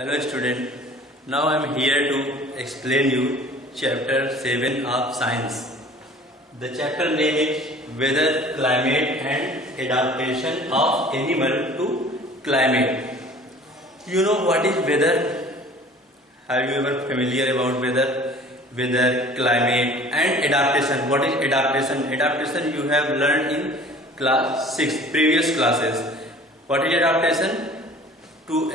Hello student, now I am here to explain you chapter 7 of science. The chapter name is Weather, Climate and Adaptation of Animal to Climate. You know what is weather? Have you ever familiar about weather? Weather, climate and adaptation. What is adaptation? Adaptation you have learned in class 6, previous classes. What is adaptation? To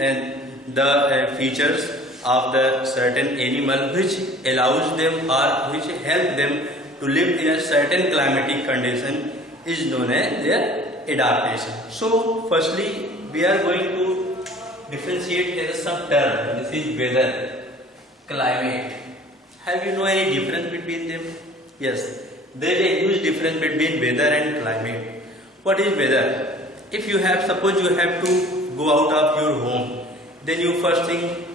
the features of the certain animal which allows them or which help them to live in a certain climatic condition is known as their adaptation. So firstly we are going to differentiate here some term. This is weather, climate. Have you know any difference between them? Yes, there is a huge difference between weather and climate. What is weather? If you have, suppose you have to go out of your home, then you first think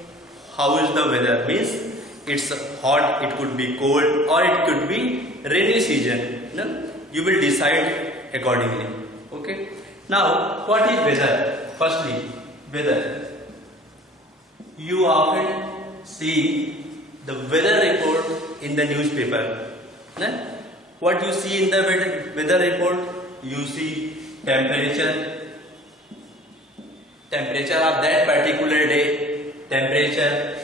how is the weather, means it's hot, it could be cold or it could be rainy season. No? You will decide accordingly. Okay. Now what is weather? Firstly, weather. You often see the weather report in the newspaper. No? What you see in the weather report? You see temperature of that particular day, temperature,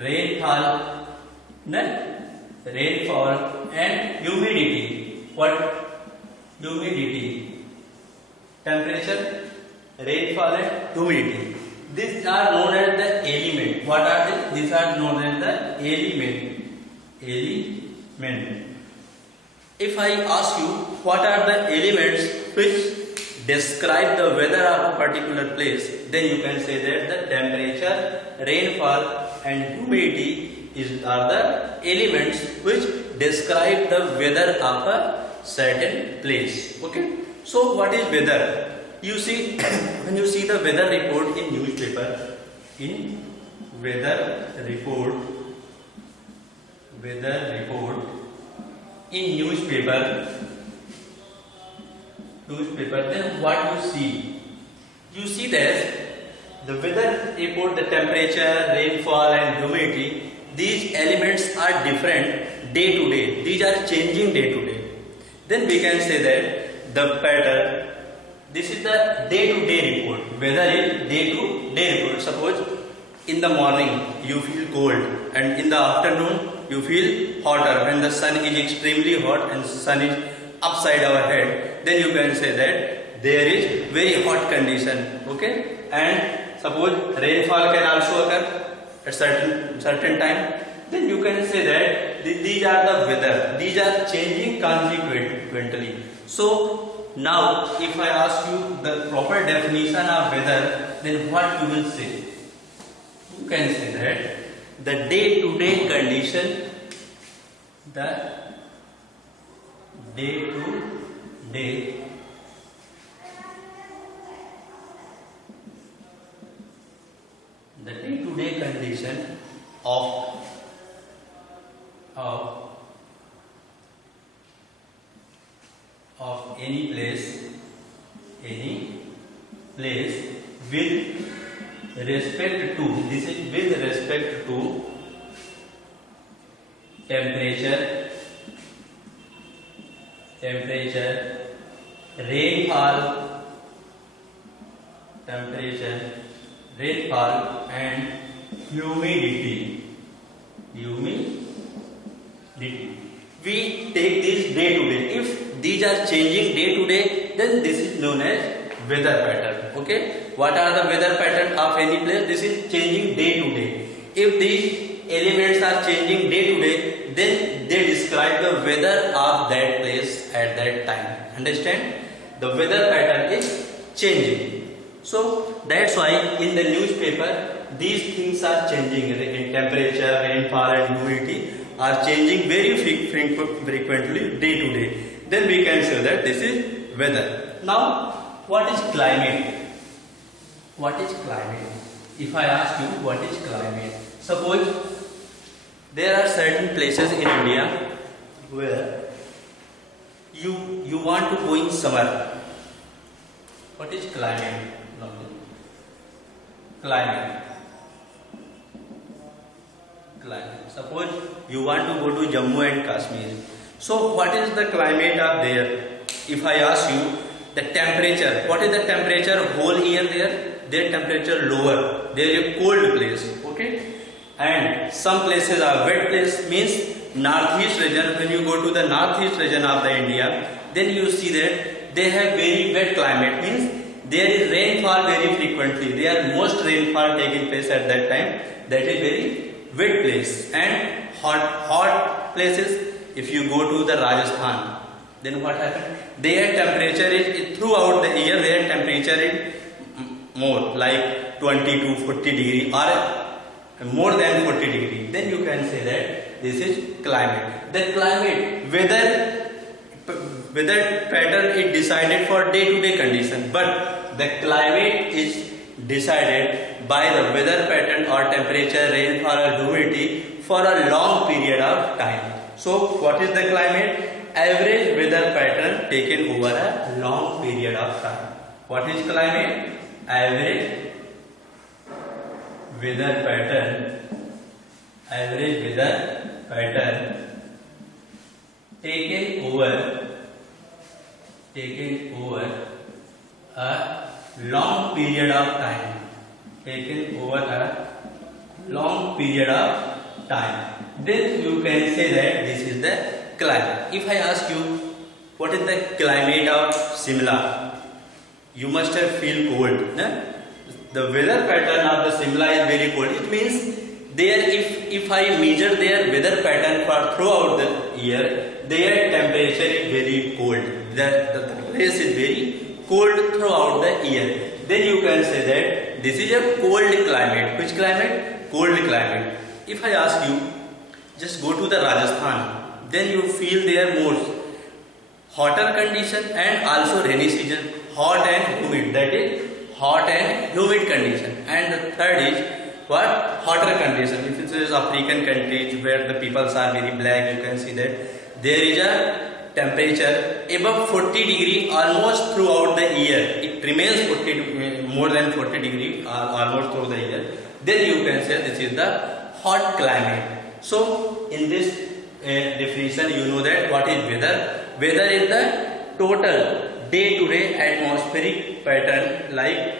rainfall and humidity. What? Humidity, temperature, rainfall and humidity. These are known as the element. What are these? These are known as the element. If I ask you what are the elements which describe the weather of a particular place, then you can say that the temperature, rainfall and humidity are the elements which describe the weather of a certain place. Okay. So what is weather? You see, when you see the weather report in newspaper, then what you see? You see that the weather report, the temperature, rainfall and humidity, these elements are different day to day. These are changing day to day. Then we can say that the pattern, this is the day to day report. Weather is day to day report. Suppose in the morning you feel cold and in the afternoon you feel hotter when the sun is extremely hot and sun is upside our head, then you can say that there is very hot condition. Okay. And suppose rainfall can also occur at certain time, then you can say that these are the weather. These are changing consequently. So now if I ask you the proper definition of weather, then what you will say? You can say that the day to day condition, condition of any place with respect to, this is with respect to temperature, rainfall and humidity. We take this day to day. If these are changing day to day, then this is known as weather pattern. Okay. What are the weather pattern of any place? This is changing day to day. If these elements are changing day to day, then they describe the weather of that place at that time. Understand? The weather pattern is changing. So that's why in the newspaper these things are changing. In temperature, rainfall and humidity are changing very frequently day to day. Then we can say that this is weather. Now what is climate? What is climate? If I ask you what is climate, suppose there are certain places in India where you want to go in summer. What is climate? climate. Suppose you want to go to Jammu and Kashmir. So what is the climate of there? If I ask you the temperature, what is the temperature whole year there? Their temperature lower. They are a cold place. Okay. And some places are wet place, means northeast region. When you go to the northeast region of the India, then you see that they have very wet climate, means there is rainfall very frequently. There are most rainfall taking place at that time. That is very wet place. And hot places. If you go to the Rajasthan, then what happens? Their temperature is throughout the year. Their temperature is more like 20 to 40 degree or more than 40 degree. Then you can say that this is climate. The climate, weather pattern is decided for day-to-day condition, but the climate is decided by the weather pattern or temperature, rainfall or humidity for a long period of time. So what is the climate? Average weather pattern taken over a long period of time. What is climate? Average weather pattern taken over a long period of time. Then you can say that this is the climate. If I ask you what is the climate of Simla, you must have feel cold. No? The weather pattern of the Simla is very cold. It means there, if I measure their weather pattern for throughout the year, their temperature is very cold. The place is very cold throughout the year. Then you can say that this is a cold climate. Which climate? Cold climate. If I ask you, just go to the Rajasthan, then you feel there more hotter condition and also rainy season, hot and humid. That is hot and humid condition. And the third is what? Hotter condition. If it is African countries where the people are very black, you can see that there is a temperature above 40 degree almost throughout the year. It remains more than 40 degree almost throughout the year. Then you can say this is the hot climate. So in this definition, you know that what is weather? Weather is the total day-to-day atmospheric pattern like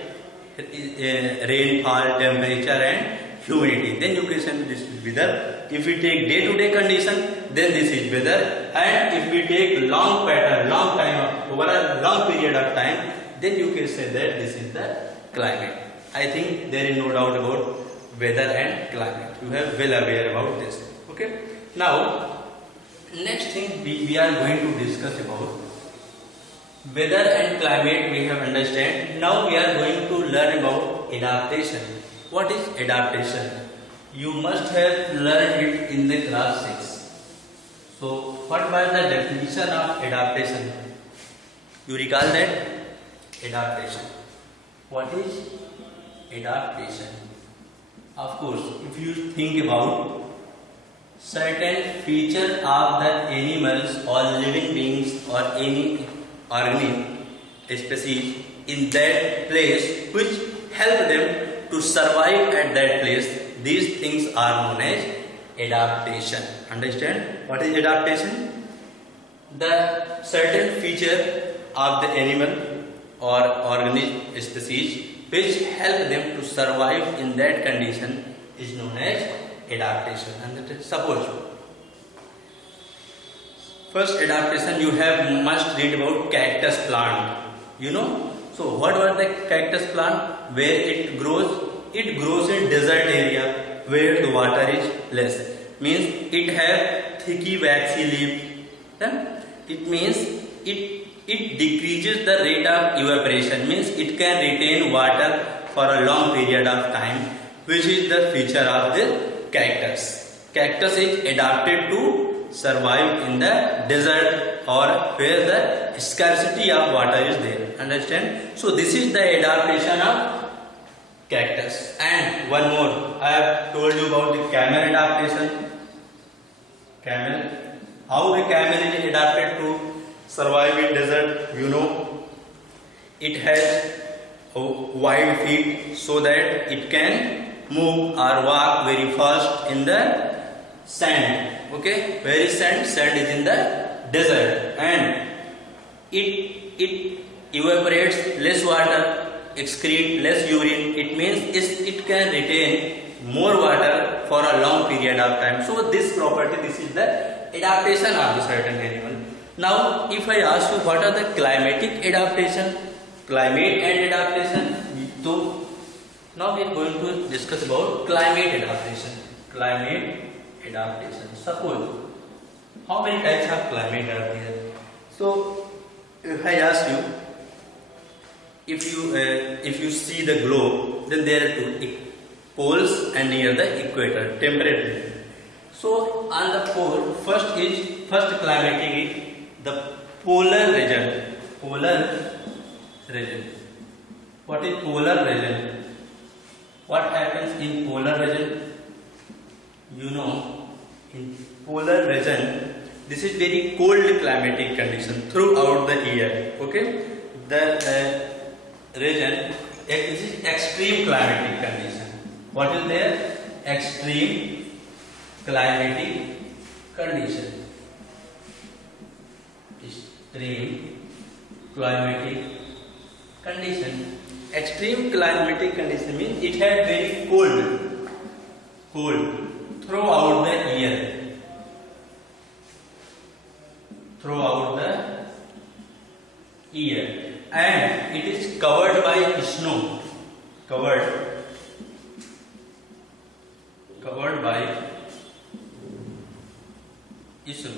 rainfall, temperature and humidity. Then you can say this is weather. If we take day-to-day condition, then this is weather. And if we take long pattern, long time, over a long period of time, then you can say that this is the climate. I think there is no doubt about weather and climate. You have well aware about this. Okay. Now, next thing we are going to discuss about weather and climate. We have understand. Now we are going to learn about adaptation. What is adaptation? You must have learned it in the class 6. So, what was the definition of adaptation? You recall that? Adaptation. What is adaptation? Of course, if you think about certain feature of the animals or living beings or any organism species in that place which help them to survive at that place, these things are known as adaptation. Understand? What is adaptation? The certain feature of the animal or organism species which help them to survive in that condition is known as adaptation. And suppose first adaptation you must read about cactus plant. You know, so what was the cactus plant? Where it grows? It grows in desert area where the water is less. Means it have thicky waxy leaf. It means it decreases the rate of evaporation. Means it can retain water for a long period of time, which is the feature of the cactus. Cactus is adapted to survive in the desert or where the scarcity of water is there. Understand? So this is the adaptation of cactus. And one more, I have told you about the camel adaptation. Camel. How the camel is adapted to survive in desert? You know, it has wide feet so that it can move or walk very fast in the sand. Okay, where is sand? Sand is in the desert, and it evaporates less water, excrete less urine. It means it can retain more water for a long period of time. So this property, this is the adaptation of the certain animal. Now if I ask you what are the climatic adaptation, climate and adaptation, so now we are going to discuss about climate adaptation. Climate adaptation. Suppose, how many types of climate are there? So if I ask you, if you see the globe, then there are two poles and near the equator, temperate region. So on the pole, first climatic is the polar region. Polar region. What is polar region? What happens in polar region? You know, in polar region, this is very cold climatic condition throughout the year. Okay, the region, this is extreme climatic condition. What is there? Extreme climatic condition. Extreme climatic condition. Extreme climatic condition means it had very cold throughout the year. Throughout the year, and it is covered by snow. Covered by snow.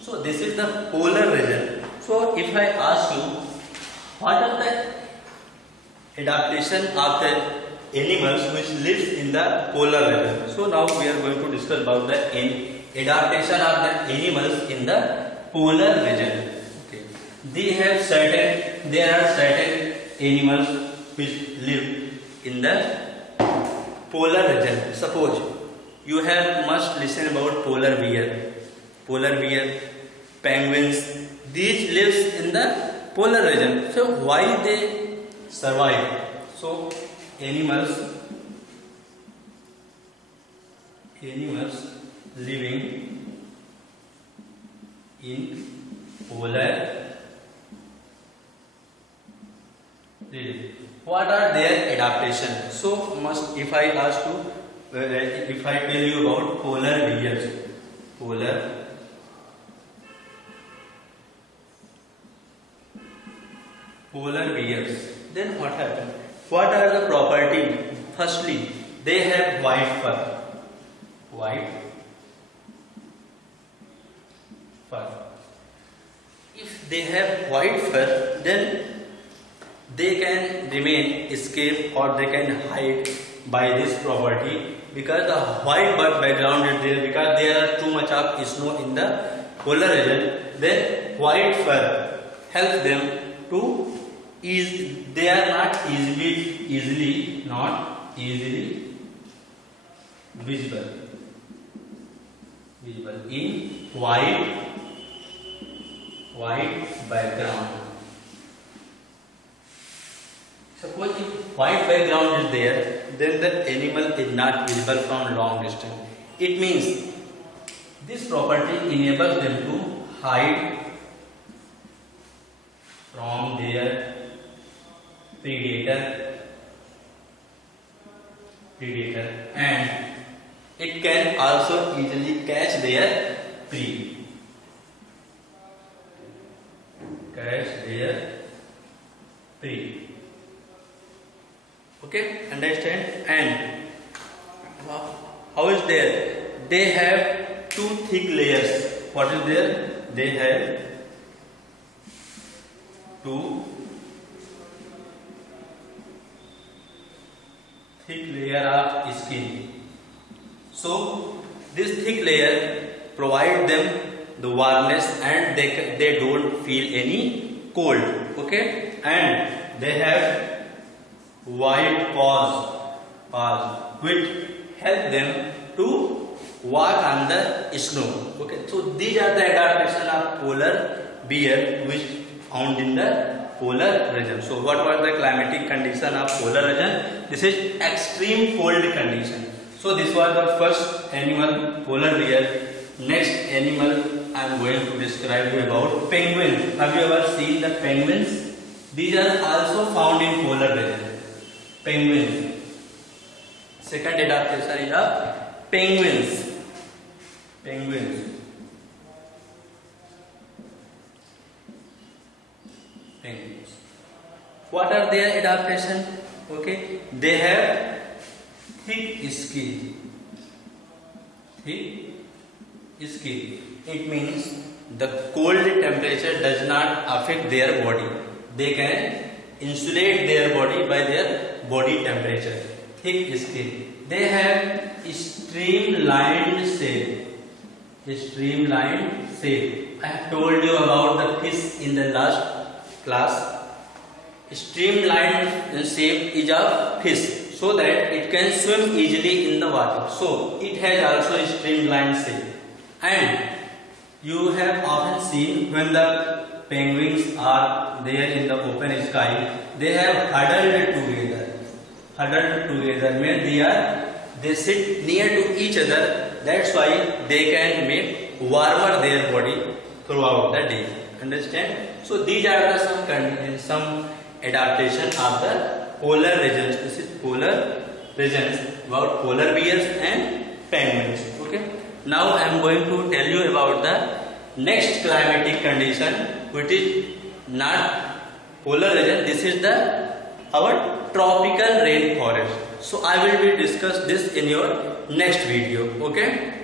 So this is the polar region. So if I ask you, what are the adaptation of the animals which lives in the polar region? So now we are going to discuss about the adaptation of the animals in the polar region. Okay. There are certain animals which live in the polar region. Suppose you must listen about polar bear. Polar bear, penguins, these lives in the polar region. So why they survive? So animals living in polar region. What are their adaptation? So if I ask you, if I tell you about polar bears, polar bears, then what happens? What are the properties? Firstly, they have white fur. If they have white fur, then they can escape, or they can hide by this property, because the white background is there, because there are too much of snow in the polar region. Then white fur helps them to they are not easily visible in white background. Suppose if white background is there, then the animal is not visible from long distance. It means this property enables them to hide from their predator, and it can also easily catch their prey. Okay, understand? And how is there? They have two thick layers. What is there? They have two thick layer of skin. So this thick layer provide them the warmness, and they don't feel any cold. Okay, and they have white paws which help them to walk on the snow. Okay, so these are the adaptation of polar bear which found in the polar region. So what was the climatic condition of polar region? This is extreme cold condition. So this was the first animal, polar bear. Next animal I am going to describe you about penguins. Have you ever seen the penguins? These are also found in polar region. Penguins. Second adaptation is of penguins. Penguins. Penguins. What are their adaptation? Okay, they have thick skin. Thick skin. It means the cold temperature does not affect their body. They can insulate their body by their body temperature. Thick skin. They have streamlined shape. Streamlined shape. I have told you about the fish in the last class. Streamlined shape is a fish, so that it can swim easily in the water. So it has also streamlined shape. And you have often seen when the penguins are there in the open sky, they have huddled together. Huddled together means they sit near to each other. That's why they can make warmer their body throughout the day. Understand? So these are the some adaptation of the polar regions. This is polar regions about polar bears and penguins. Okay. Now I am going to tell you about the next climatic condition, which is not polar region. This is our tropical rainforest. So I will be discuss this in your next video. Okay.